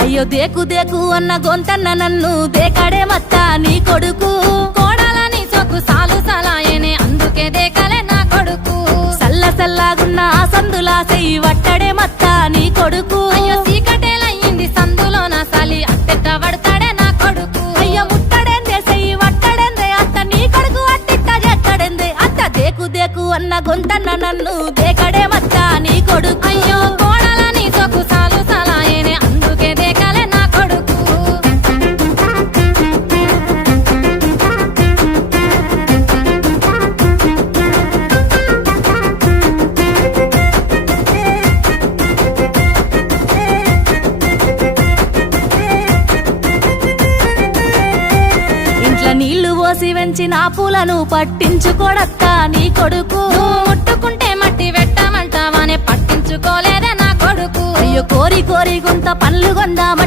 అయ్యో దేకు దేకు అన్న గొంతన్న నన్ను దేకాడే మత్త సెయ్యి వట్టడే మత్త నీ కొడుకు. అయ్యో చీకటేలయ్యింది సందులో నా సలి. అత్తెట్ట పడతాడే నా కొడుకు. అయ్య ముట్టడేందే సెయ్యి వట్టడేందే? అత్త నీ కొడుకు అట్టిట్ట చేస్తాడేందే? అత్త దేకు దేకు అన్న గొంతన్న నన్ను దేకడే మత్త నీ కొడుకు. నీళ్ళు పోసి వెంచిన పూలను పట్టించుకోడత్త నీ కొడుకు. ముట్టుకుంటే మట్టి పెట్టమంటావానే పట్టించుకోలేదే నా కొడుకు. అయ్యో కోరి కోరి గుంత పండ్లు కొందామంటే